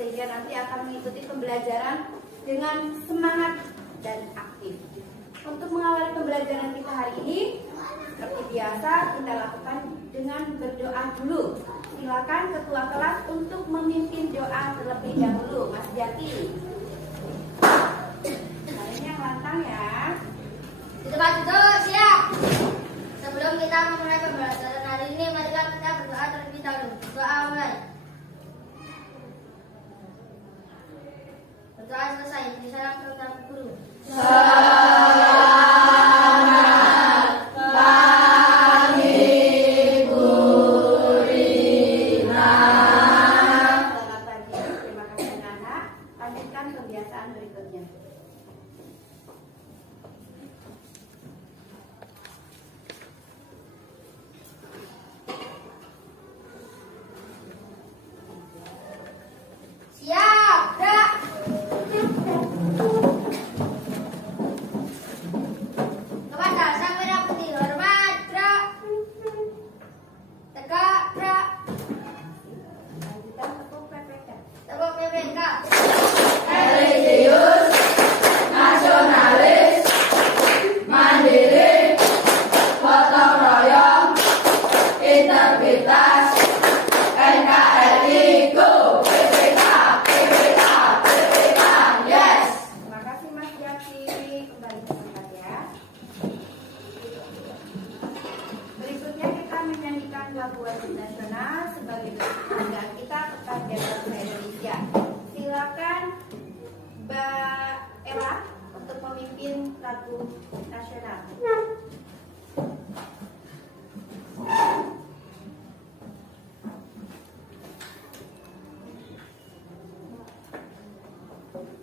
sehingga nanti akan mengikuti pembelajaran dengan semangat dan aktif. Untuk mengawali pembelajaran kita hari ini, seperti biasa kita lakukan dengan berdoa dulu. Silakan ketua kelas untuk memimpin doa terlebih dahulu, Mas Jati. Hari ini yang lantang ya. Duduk, siap. Sebelum kita memulai pembelajaran hari ini, mari kita berdoa terlebih dahulu. Doa mulai. Berdoa selesai. Salam kepada guru. Kebiasaan berikutnya. Siap, gerak. Kepada sang merah putih hormat, gerak. Tegak, gerak. Lanjutkan tepuk PPK. Tepuk PPK. Religius, nasionalis, mandiri, gotong royong, integritas, NKRI, go! PPK, PPK, PPK, yes! Terima kasih Mas Jati. Kembali ke tempat ya. Berikutnya kita menyanyikan lagu wajib nasional sebagai bentuk penghargaan kita kepada bangsa Indonesia. Silakan Mbak Ella untuk memimpin lagu nasional.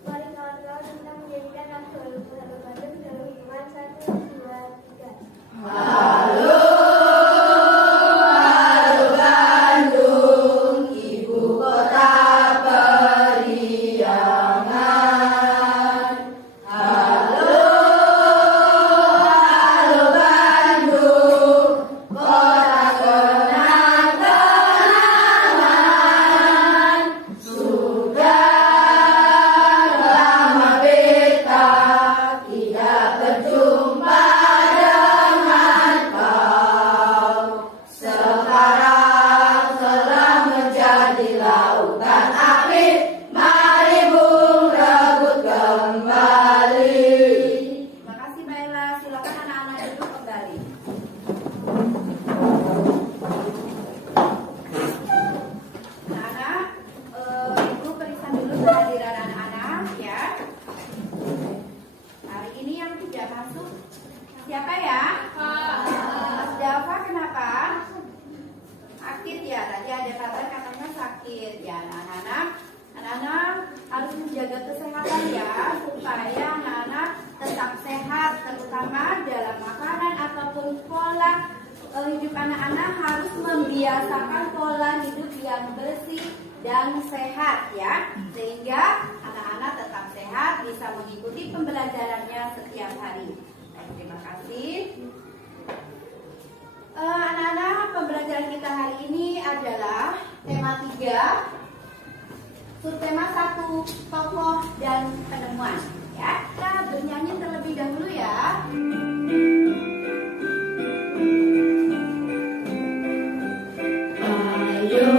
Mari kawan-kawan kita menjadikan lagu Halo Bandung dalam hitungan 1, 2, 3. Halo, halo Bandung, ibu kota periangan. Halo, halo Bandung, kota kenang-kenangan. Sudah lama beta tidak berjumpa dengan kau. Sekarang telah menjadi lautan api, mari bung rebut kembali. Terima kasih Mbak Ella. Silakan anak-anak duduk kembali. Anak-anak, Ibu periksa dulu kehadiran anak-anak ya. Hari ini yang tidak masuk siapa ya? Mas Dava, kenapa? Sakit ya, tadi ada kabar katanya sakit ya. Anak-anak harus menjaga kesehatan ya, supaya anak-anak tetap sehat, terutama dalam makanan ataupun pola hidup anak-anak harus membiasakan pola hidup yang bersih dan sehat ya, sehingga anak-anak tetap sehat, bisa mengikuti pembelajarannya setiap hari. Baik, terima kasih. Anak-anak, pembelajaran kita hari ini adalah tema 3, subtema 1, tokoh dan penemuan. Ya, kita bernyanyi terlebih dahulu ya. Ayo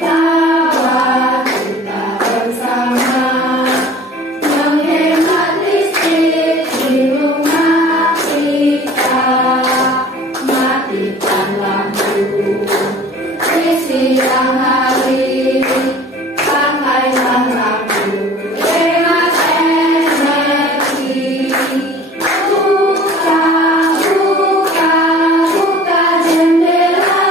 kawan, kita bersama menghemat listrik di rumah kita. Matikan lampu di siang hari, pakailah lampu hemat energi. Buka, buka, buka jendela,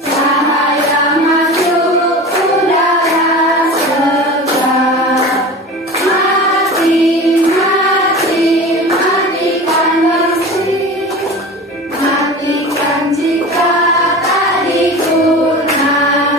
cahaya masuk, udara segar. Mati, mati, matikan listrik, matikan jika tak digunakan.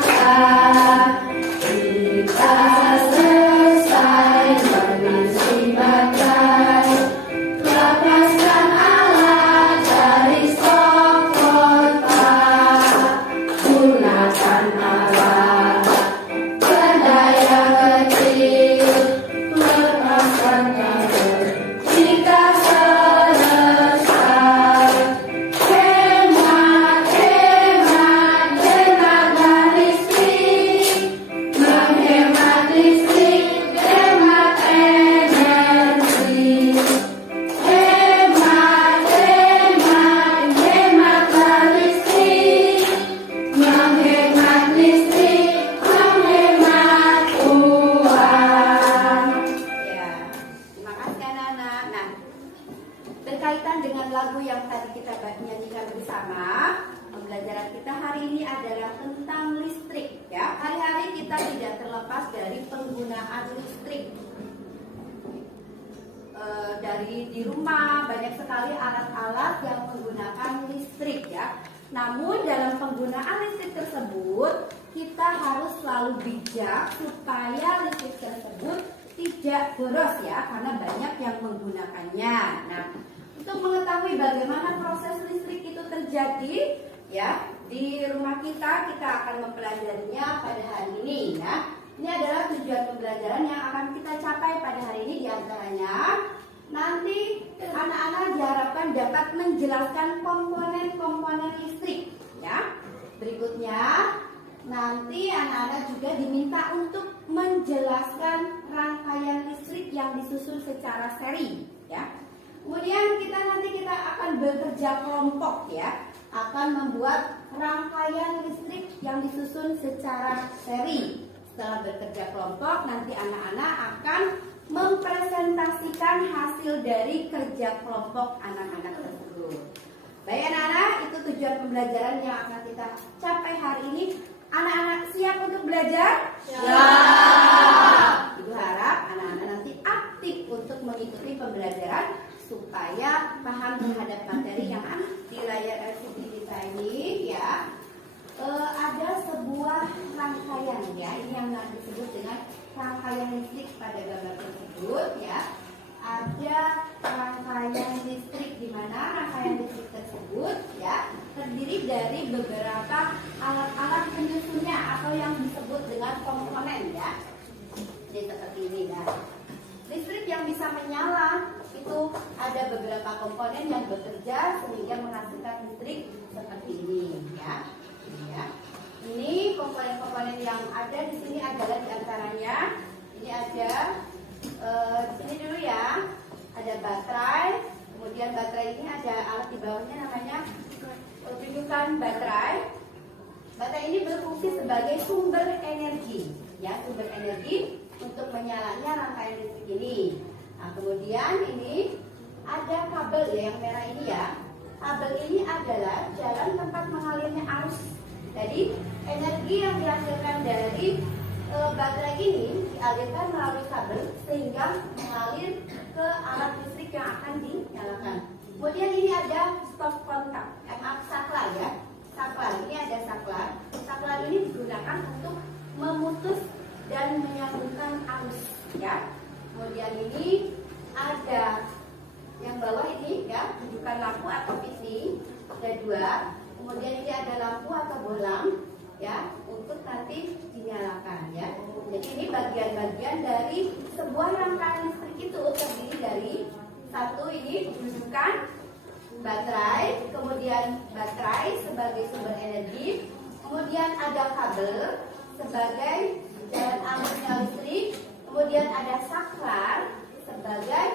penggunaan listrik. Dari di rumah banyak sekali alat-alat yang menggunakan listrik ya. Namun dalam penggunaan listrik tersebut kita harus selalu bijak supaya listrik tersebut tidak boros ya, karena banyak yang menggunakannya. Nah, untuk mengetahui bagaimana proses listrik itu terjadi ya di rumah kita akan mempelajarinya pada hari ini ya. Ini adalah tujuan pembelajaran yang akan kita capai pada hari ini, diantaranya nanti anak-anak diharapkan dapat menjelaskan komponen-komponen listrik ya. Berikutnya nanti anak-anak juga diminta untuk menjelaskan rangkaian listrik yang disusun secara seri ya. Kemudian kita akan bekerja kelompok ya, akan membuat rangkaian listrik yang disusun secara seri. Setelah bekerja kelompok, nanti anak-anak akan mempresentasikan hasil dari kerja kelompok anak-anak tersebut. Baik anak-anak, itu tujuan pembelajaran yang akan kita capai hari ini. Anak-anak siap untuk belajar? Ibu harap anak-anak nanti aktif untuk mengikuti pembelajaran supaya paham terhadap materi yang ada di layar LCD kita ini ya. Ada sebuah rangkaian ya, ini yang disebut dengan rangkaian listrik pada gambar tersebut ya. Ada rangkaian listrik di mana rangkaian listrik tersebut ya terdiri dari beberapa alat-alat penyusunnya atau yang disebut dengan komponen ya. Jadi seperti ini ya. Listrik yang bisa menyala itu ada beberapa komponen yang bekerja sehingga menghasilkan listrik seperti ini ya. Ini komponen-komponen yang ada di sini adalah diantaranya ini ada di sini dulu ya, ada baterai. Kemudian baterai ini ada alat di bawahnya namanya rujukan baterai. Baterai ini berfungsi sebagai sumber energi ya, sumber energi untuk menyalanya rangkaian listrik ini. Nah, kemudian ini ada kabel ya, yang merah ini ya. Kabel ini adalah jalan tempat mengalirnya arus. Jadi energi yang dihasilkan dari baterai ini dialirkan melalui kabel sehingga mengalir ke alat listrik yang akan dinyalakan. Kemudian ini ada stop kontak, saklar ya. Saklar ini ada saklar. Saklar ini digunakan untuk memutus dan menyambungkan arus ya. Kemudian ini ada yang bawah ini ya, rujukan lampu atau fitting, ada dua. Kemudian ini ada lampu atau bohlam ya, untuk nanti dinyalakan ya. Jadi ini bagian-bagian dari sebuah rangkaian listrik itu terdiri dari satu ini rujukan baterai, kemudian baterai sebagai sumber energi, kemudian ada kabel sebagai jalan arusnya listrik, kemudian ada saklar sebagai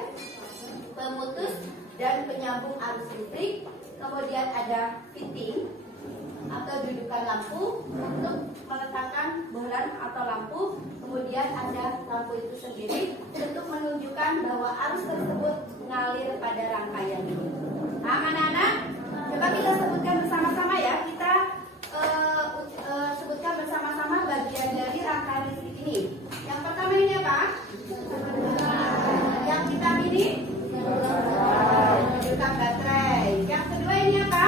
pemutus dan penyambung arus listrik, kemudian ada fitting atau dudukan lampu untuk meletakkan bohlam atau lampu, kemudian ada lampu itu sendiri untuk menunjukkan bahwa arus tersebut mengalir pada rangkaian ini. Nah, anak-anak, coba kita sebutkan bersama-sama ya. Kita sebutkan bersama-sama bagian dari rangkaian listrik ini. Yang pertama ini apa? Yang hitam ini rujukan baterai. Yang kedua ini apa?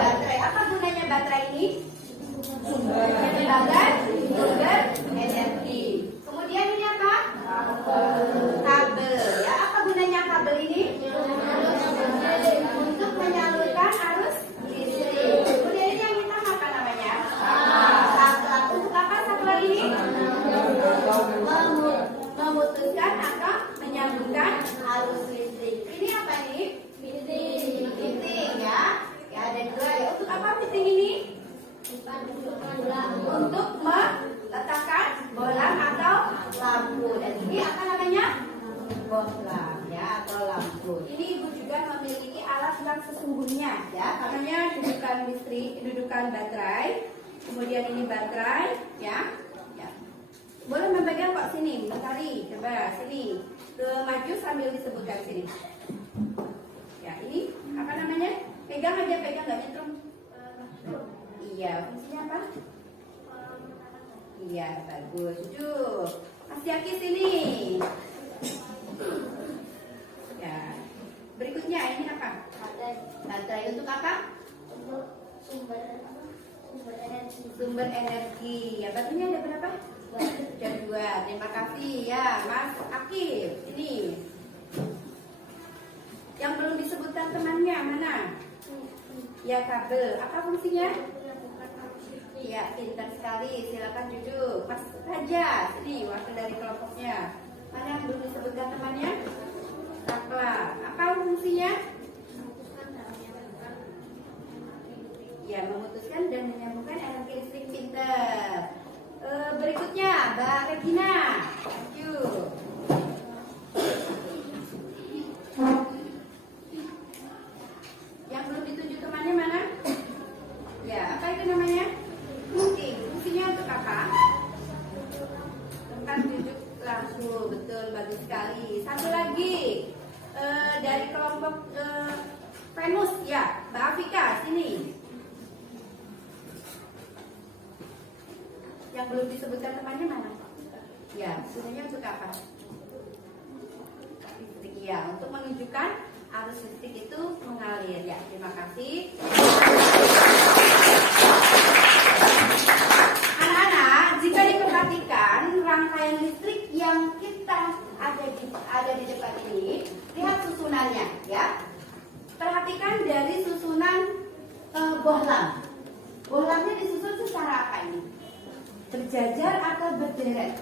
Baterai. Apa gunanya baterai ini? Sebagai sumber energi. Kemudian ini apa? Kabel. Ya, apa gunanya kabel ini? Untuk menyalurkan arus listrik. Kemudian ini yang hitam apa namanya? Saklar. Untuk apa saklar ini? Memutuskan atau menyambungkan arus listrik. Ini apa nih? Fitting ya. Ya ada dua ya. Untuk apa fitting ini? Untuk meletakkan bohlam atau lampu. Dan ini apa namanya? Bohlam ya atau lampu. Ini ibu juga memiliki alat yang sesungguhnya ya. Karena dudukan listrik, dudukan baterai. Kemudian ini baterai ya. Boleh memegang Pak sini, mencari, coba sini. Maju sambil disebutkan sini. Ya, ini apa namanya? Pegang aja, pegang nggak nyetrum. Iya, fungsinya apa? Iya, bagus. Tujuh. Mas Yaki sini. Ya. Berikutnya ini apa? Baterai untuk apa? Untuk sumber energi. Sumber energi. Ya, baterainya ada berapa? Ada 2. Terima kasih ya, Mas Akif. Ini. Yang belum disebutkan temannya mana? Ya, kabel. Apa fungsinya? Ya, pintar sekali. Silakan duduk. Mas Raja, sini wakil dari kelompoknya. Mana yang belum disebutkan temannya? Saklar. Apa fungsinya? Ya, memutuskan dan menyambungkan energi listrik. Pintar. Berikutnya, Mbak Regina. Thank you. Yang belum ditunjuk temannya mana? Ya, apa itu namanya? Oke, fungsinya untuk apa? Tempat duduk langsung, betul, bagus sekali. Satu lagi dari kelompok Venus ya, Mbak Afika sini. Yang belum disebutkan temannya mana? Ya, fungsinya untuk apa? Listrik ya, untuk menunjukkan arus listrik itu mengalir ya. Terima kasih. Anak-anak, jika diperhatikan rangkaian listrik yang kita ada di depan ini, lihat susunannya ya. Perhatikan dari susunan bohlam. Bohlamnya disusun secara apa ini? Berjajar atau berderet?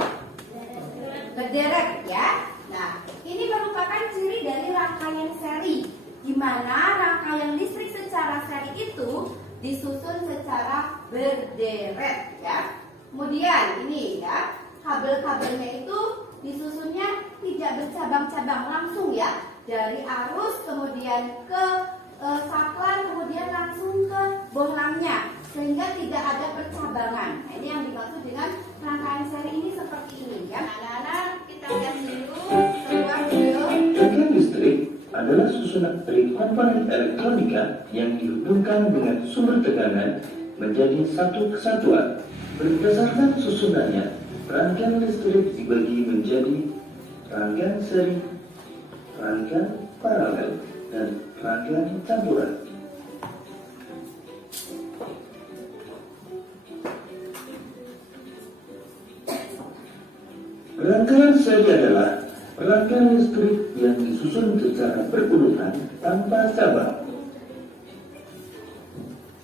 Berderet ya. Nah, ini merupakan ciri dari rangkaian seri, di mana rangkaian listrik secara seri itu disusun secara berderet ya. Kemudian ini ya, kabel-kabelnya itu disusunnya tidak bercabang-cabang, langsung ya, dari arus kemudian ke saklar, kemudian langsung ke bohlamnya, sehingga tidak ada percabangan. Nah, ini yang dimaksud dengan rangkaian seri ini seperti ini ya. Anak-anak, kita lihat dulu sebuah video. Rangkaian listrik adalah susunan dari komponen elektronika yang dihubungkan dengan sumber tekanan menjadi satu kesatuan. Berdasarkan susunannya, rangkaian listrik dibagi menjadi rangkaian seri, rangkaian paralel, dan rangkaian campuran. Rangkaian seri adalah rangkaian listrik yang disusun secara berurutan tanpa cabang.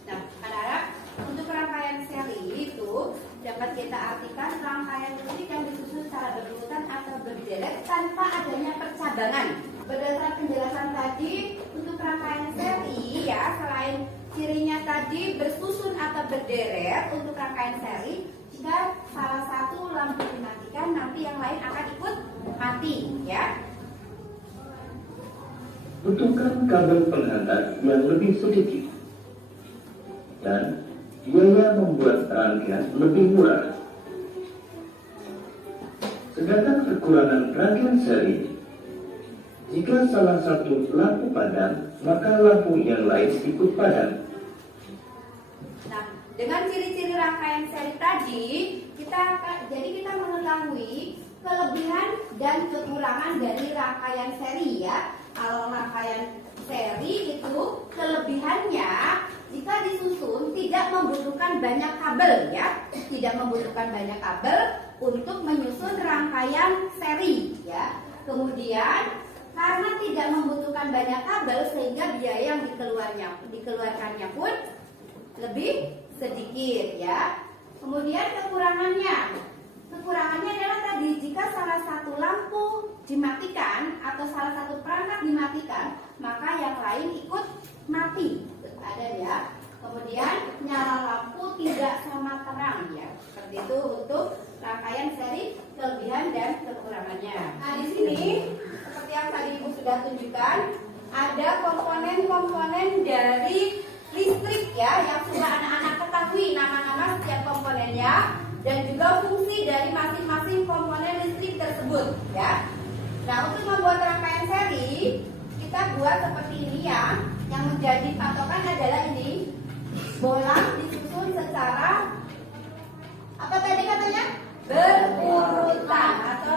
Nah, anak-anak, untuk rangkaian seri itu dapat kita artikan rangkaian listrik yang disusun secara berurutan atau berderet tanpa adanya percabangan. Berdasarkan penjelasan tadi, untuk rangkaian seri ya, selain cirinya tadi bersusun atau berderet, untuk rangkaian seri, jika salah satu lampu dimatikan, nanti yang lain akan ikut mati ya. Butuhkan kabel penghantar yang lebih sedikit dan biaya membuat rangkaian lebih murah. Sedangkan kekurangan rangkaian seri, jika salah satu lampu padam, maka lampu yang lain ikut padam. Nah, dengan ciri-ciri rangkaian seri tadi, jadi kita mengetahui kelebihan dan kekurangan dari rangkaian seri ya. Kalau rangkaian seri itu kelebihannya jika disusun tidak membutuhkan banyak kabel ya, tidak membutuhkan banyak kabel untuk menyusun rangkaian seri ya. Kemudian karena tidak membutuhkan banyak kabel sehingga biaya yang dikeluarkannya pun lebih sedikit ya. Kemudian kekurangannya adalah tadi jika salah satu lampu dimatikan atau salah satu perangkat dimatikan, maka yang lain ikut mati. Ada ya. Kemudian nyala lampu tidak sama terang ya. Seperti itu untuk rangkaian seri, kelebihan dan kekurangannya. Nah, di sini seperti yang tadi Ibu sudah tunjukkan, ada komponen-komponen dari listrik ya yang sudah anak-anak ketahui nama-nama setiap komponennya dan juga fungsi dari masing-masing komponen listrik tersebut ya. Nah, untuk membuat rangkaian seri kita buat seperti ini ya. Yang menjadi patokan adalah ini, bohlam disusun secara apa tadi katanya? Berurutan atau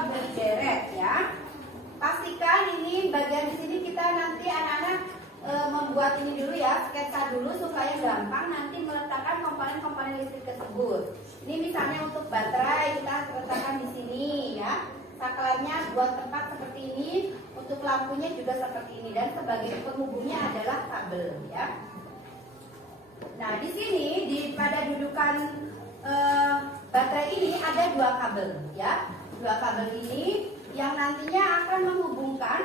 ya, sketsa dulu supaya gampang nanti meletakkan komponen-komponen listrik tersebut. Ini misalnya untuk baterai kita letakkan di sini ya. Saklarnya buat tempat seperti ini, untuk lampunya juga seperti ini, dan sebagai penghubungnya adalah kabel ya. Nah di sini pada dudukan baterai ini ada dua kabel ya. Dua kabel ini yang nantinya akan menghubungkan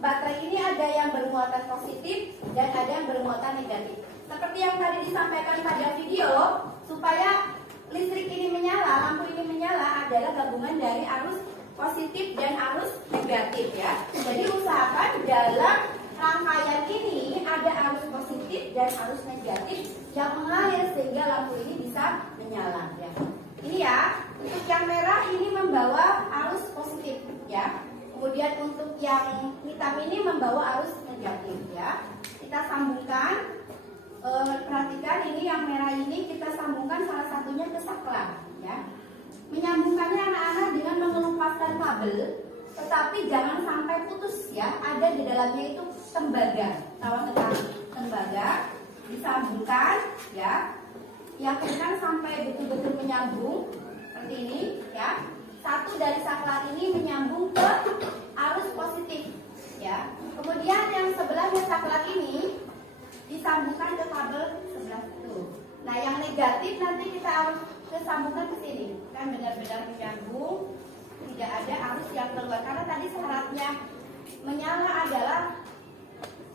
baterai ini, ada yang bermuatan positif dan ada yang bermuatan negatif. Seperti yang tadi disampaikan pada video, supaya listrik ini menyala, lampu ini menyala adalah gabungan dari arus positif dan arus negatif ya. Jadi usahakan dalam rangkaian ini ada arus positif dan arus negatif yang mengalir sehingga lampu ini bisa menyala ya. Ini ya, untuk yang merah ini membawa arus positif ya. Kemudian untuk yang hitam ini membawa arus negatif ya. Kita sambungkan, perhatikan ini yang merah ini kita sambungkan salah satunya ke saklar ya. Menyambungkannya anak-anak dengan mengelupaskan kabel, tetapi jangan sampai putus ya. Ada di dalamnya itu tembaga, tahu tembaga disambungkan ya. Yakinkan sampai betul-betul menyambung seperti ini ya. Satu dari saklar ini menyambung ke arus positif ya. Kemudian yang sebelahnya saklar ini disambungkan ke kabel sebelah itu. Nah yang negatif nanti kita harus sambungkan ke sini, kan benar-benar menyambung, tidak ada arus yang keluar, karena tadi syaratnya menyala adalah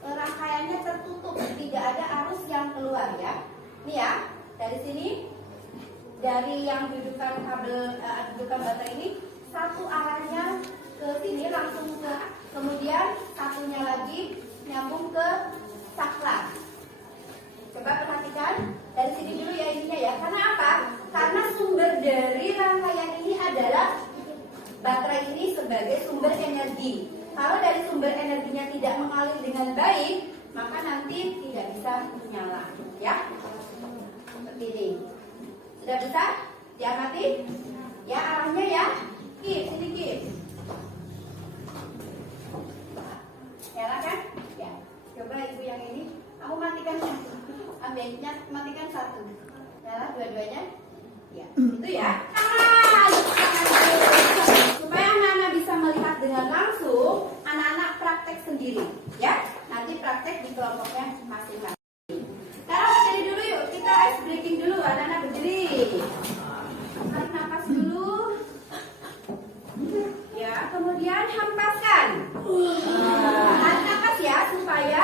rangkaiannya tertutup, tidak ada arus yang keluar ya. Ini ya, dari sini, dari yang dudukan kabel dudukan baterai ini, satu arahnya ke sini langsung ke, kemudian satunya lagi nyambung ke saklar. Coba perhatikan dari sini dulu ya ininya ya. Karena apa? Karena sumber dari rangkaian ini adalah baterai ini sebagai sumber energi. Kalau dari sumber energinya tidak mengalir dengan baik, maka nanti tidak bisa menyala ya. Seperti ini. Sudah bisa diamati? Ya arahnya ya. Kip, sini kip. Nyala kan? Ya. Coba ibu yang ini, kamu matikan satu. Ambilnya, matikan satu. Nyala dua-duanya. Ya, itu ya. Supaya anak-anak bisa melihat dengan langsung, anak-anak praktek sendiri, ya. Nanti praktek di kelompoknya masing-masing. Sekarang berdiri dulu yuk, kita ice breaking dulu, anak-anak berdiri. Tarik nafas dulu. Ya, kemudian hempaskan. Tarik nafas ya, supaya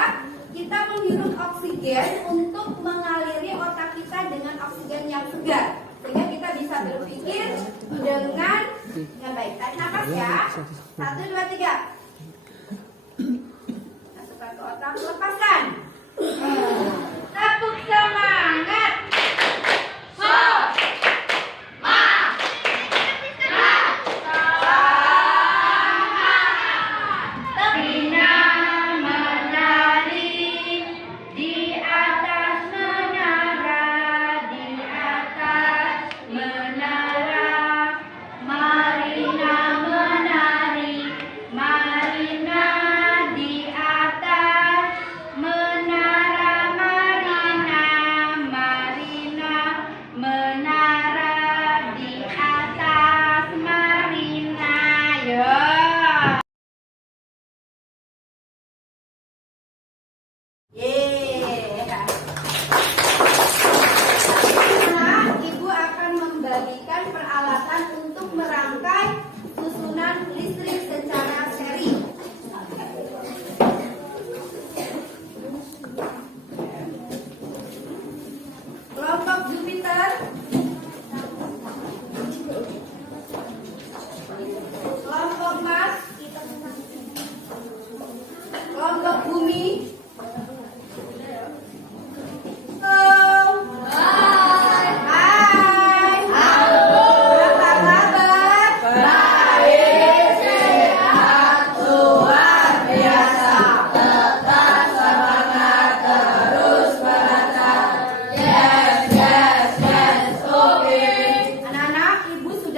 kita menghirup oksigen untuk mengaliri otak kita dengan oksigen yang segar, sehingga kita bisa berpikir dengan baik. Tarik nafas ya. 1, 2, 3. Masukkan ke otak, lepaskan. Tepuk semangat. Ibu akan membagikan peralatan untuk merangkai susunan listrik secara seri. Kelompok Jupiter, kelompok Mars, kelompok Bumi.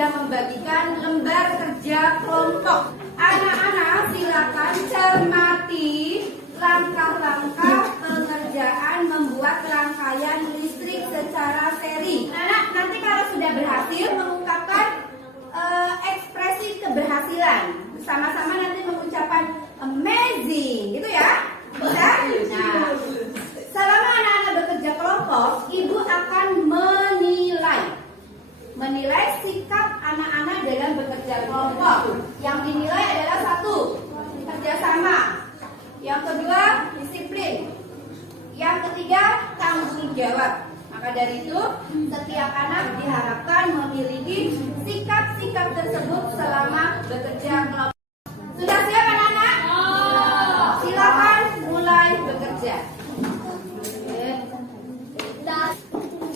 Membagikan lembar kerja kelompok. Anak-anak silakan cermati langkah-langkah pekerjaan membuat rangkaian listrik secara seri. Anak, nanti kalau sudah berhasil mengungkapkan ekspresi keberhasilan. Sama-sama nanti mengucapkan amazing, gitu ya? Bisa? Nah, selama anak-anak bekerja kelompok, ibu akan menilai sikap anak-anak dalam bekerja kelompok. Yang dinilai adalah 1, kerjasama. Yang kedua, disiplin. Yang ketiga, tanggung jawab. Maka dari itu, setiap anak diharapkan memiliki sikap-sikap tersebut selama bekerja kelompok. Sudah siap anak-anak? Silakan mulai bekerja.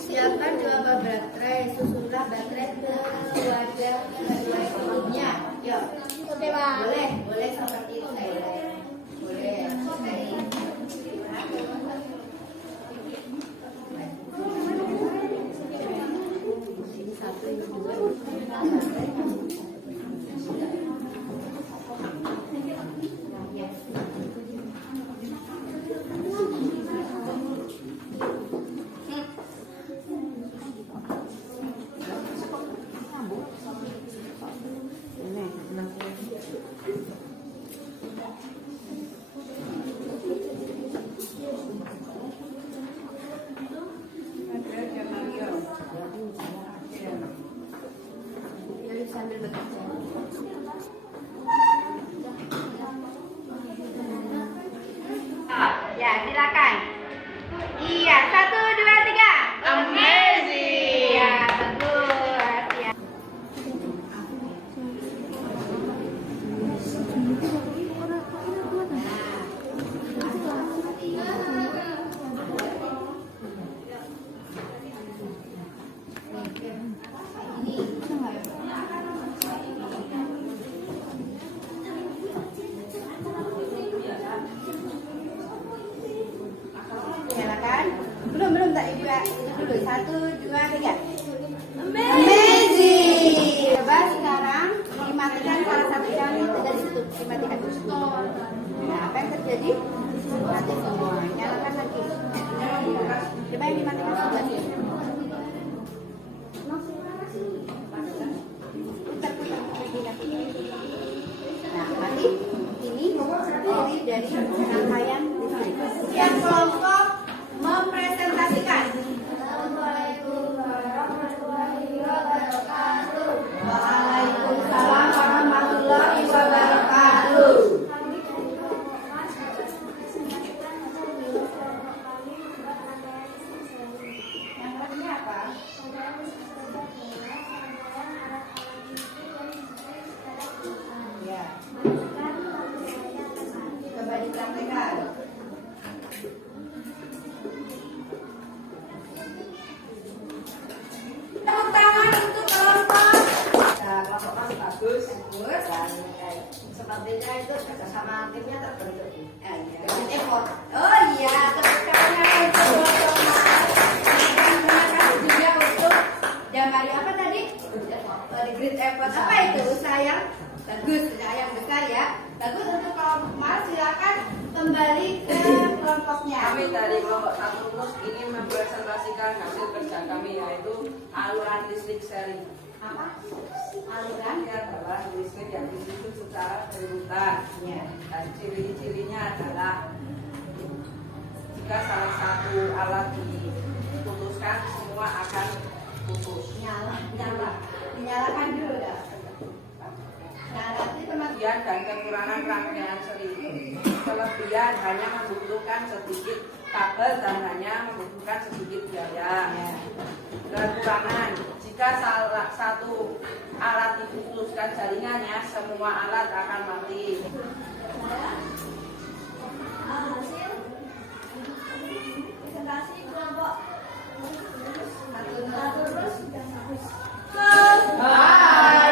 Siapkan 2 baterai, susunlah baterai ke wadah baterai sebelumnya. Yuk. Boleh seperti itu. Boleh. Sambil bekerja. Ya, silakan. Iya, 1, 2, 3. Amazing. Ya, bagus. Ya. Belum tak ibu dulu. 1, 2, 3. Amazing. Coba sekarang dimatikan salah satu yang dari situ, dimatikan. Nah, apa yang terjadi? Mati semua. Nyalakan lagi. Coba yang dimatikan sebelah sini. Nah, mati. Ini terdiri dari rangkaian listrik. Yang kelompok mempresentasikan. Assalamualaikum warahmatullahi wabarakatuh. Waalaikumsalam warahmatullahi wabarakatuh. Yang lainnya apa? Ya. Coba dipraktekkan. Tepuk tangan untuk kelompok. Nah, kelompok kami bagus. Sepertinya itu kerjasama timnya terbentuk. Effort. Oh iya, tepuk tangan untuk kelompok. Terima kasih juga untuk Damari apa tadi? Great effort. Apa itu? Usaha yang bagus, usaha yang besar ya. Bagus untuk kelompok Mas. Silakan kembali ke kelompoknya. Kami dari kelompok 1 Rumus ingin mempresentasikan hasil kerja kami, yaitu aluran listrik seri. Apa? Aluran? Ya, adalah listrik yang disusun secara berurutan. Ya. Dan ciri-cirinya adalah jika salah satu alat diputuskan, semua akan putus. Dinyalakan dulu dah. Nah, nanti Kelebihan dan kekurangan rangkaian seri. Kelebihan hanya membutuhkan sedikit kabel dan hanya membutuhkan sedikit biaya. Kekurangan, jika salah satu alat diputuskan jaringannya, semua alat akan mati. Hasil presentasi kelompok terus sudah bagus.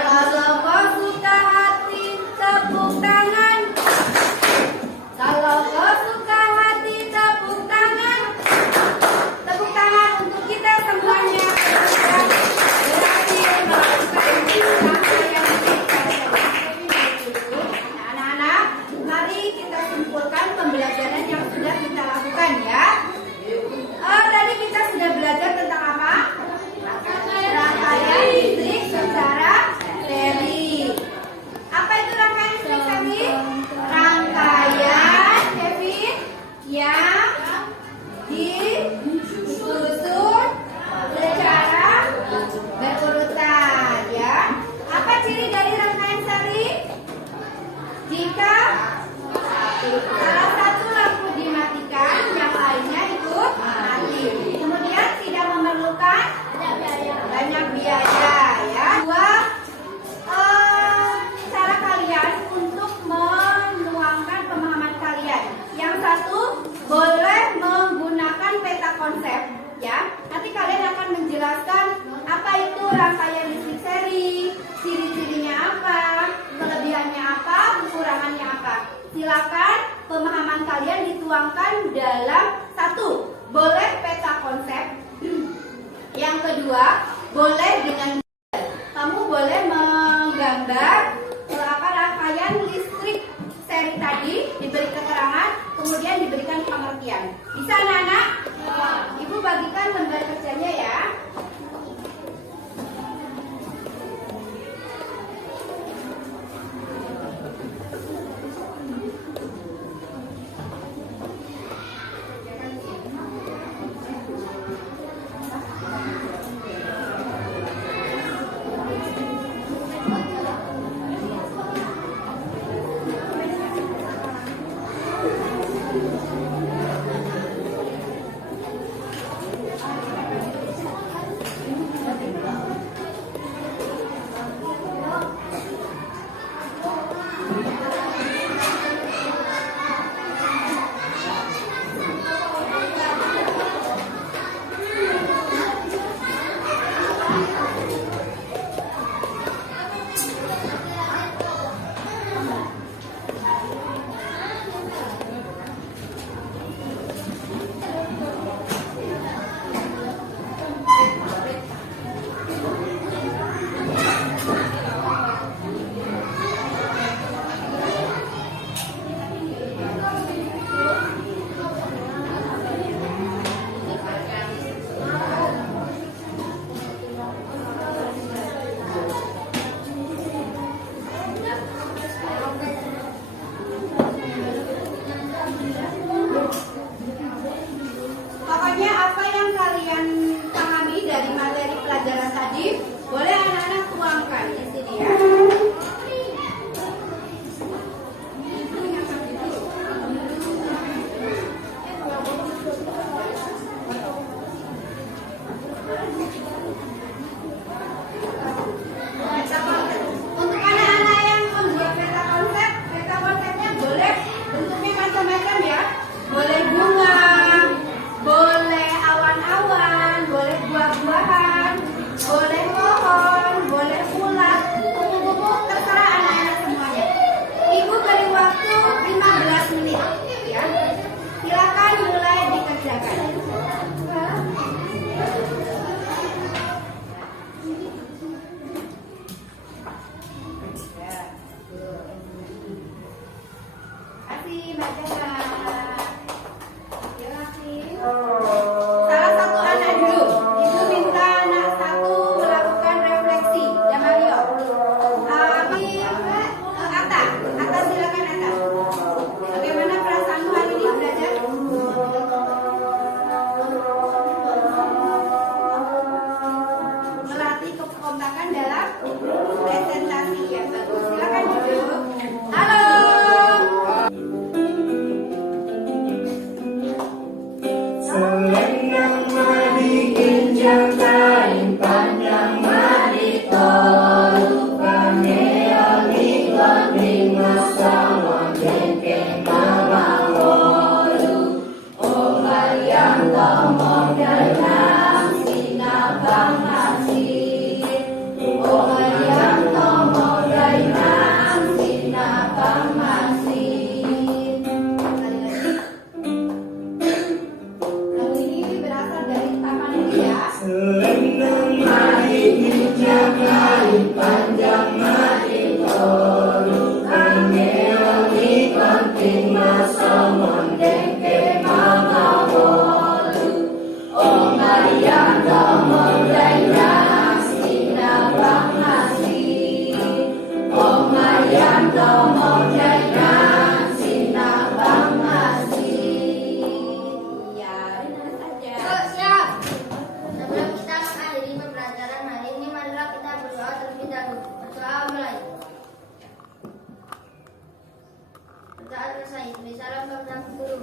Kalau kau suka hati, tepuk tangan. Kalau kau suka hati, tepuk tangan. Tepuk tangan untuk kita semuanya. Berhasil melakukan rangkaian anak-anak, mari kita simpulkan pembelajaran yang sudah kita lakukan ya. rangkaian listrik seri, ciri-cirinya apa, kelebihannya apa, kekurangannya apa. Silakan pemahaman kalian dituangkan dalam satu, boleh peta konsep. Yang kedua, boleh dengan kamu boleh menggambar rangkaian listrik seri tadi, diberi keterangan, kemudian diberikan pengertian. Bisa anak-anak? Ibu bagikan lembar kerjanya ya. Pokoknya apa yang kalian pahami dari materi pelajaran tadi, boleh anak-anak tuangkan di sini ya. Untuk anak-anak yang membuat peta konsepnya boleh bentuknya macam-macam ya. Boleh bunga, boleh awan-awan, boleh buah-buahan, boleh pohon, boleh ulat, kupu-kupu, terserah anak-anak semuanya. Ibu beri waktu 15 menit ya. Silakan mulai dikerjakan. Kasih baca. Salah satu anak dulu, ibu minta anak satu melakukan refleksi. Ya Mario. Atta silakan Atta. Bagaimana perasaanmu hari ini belajar? Melatih kekompakan dalam presentasi yang bagus. Silakan duduk. Halo. Selendang madi kinjang kain panjang madi tol Paneoni gonding masa wandeng kena mangolu O layang tomo dalam sinabang nasi O layang tomo dalam sinabang nasi. Lagu ini berasal dari Taman Ria. Selendang madi kinjang kain panjang madi tol Paneoni gonding masa wandeng kena mangolu O layang tomo dalam sinabang nasi O layang tomo dalam sinabang nasi. Ya, benar saja. Yuk, siap. Sebelum kita mengakhiri pembelajaran hari ini, marilah kita berdoa terlebih dahulu. Berdoa mulai. Berdoa selesai. Beri salam kepada guru.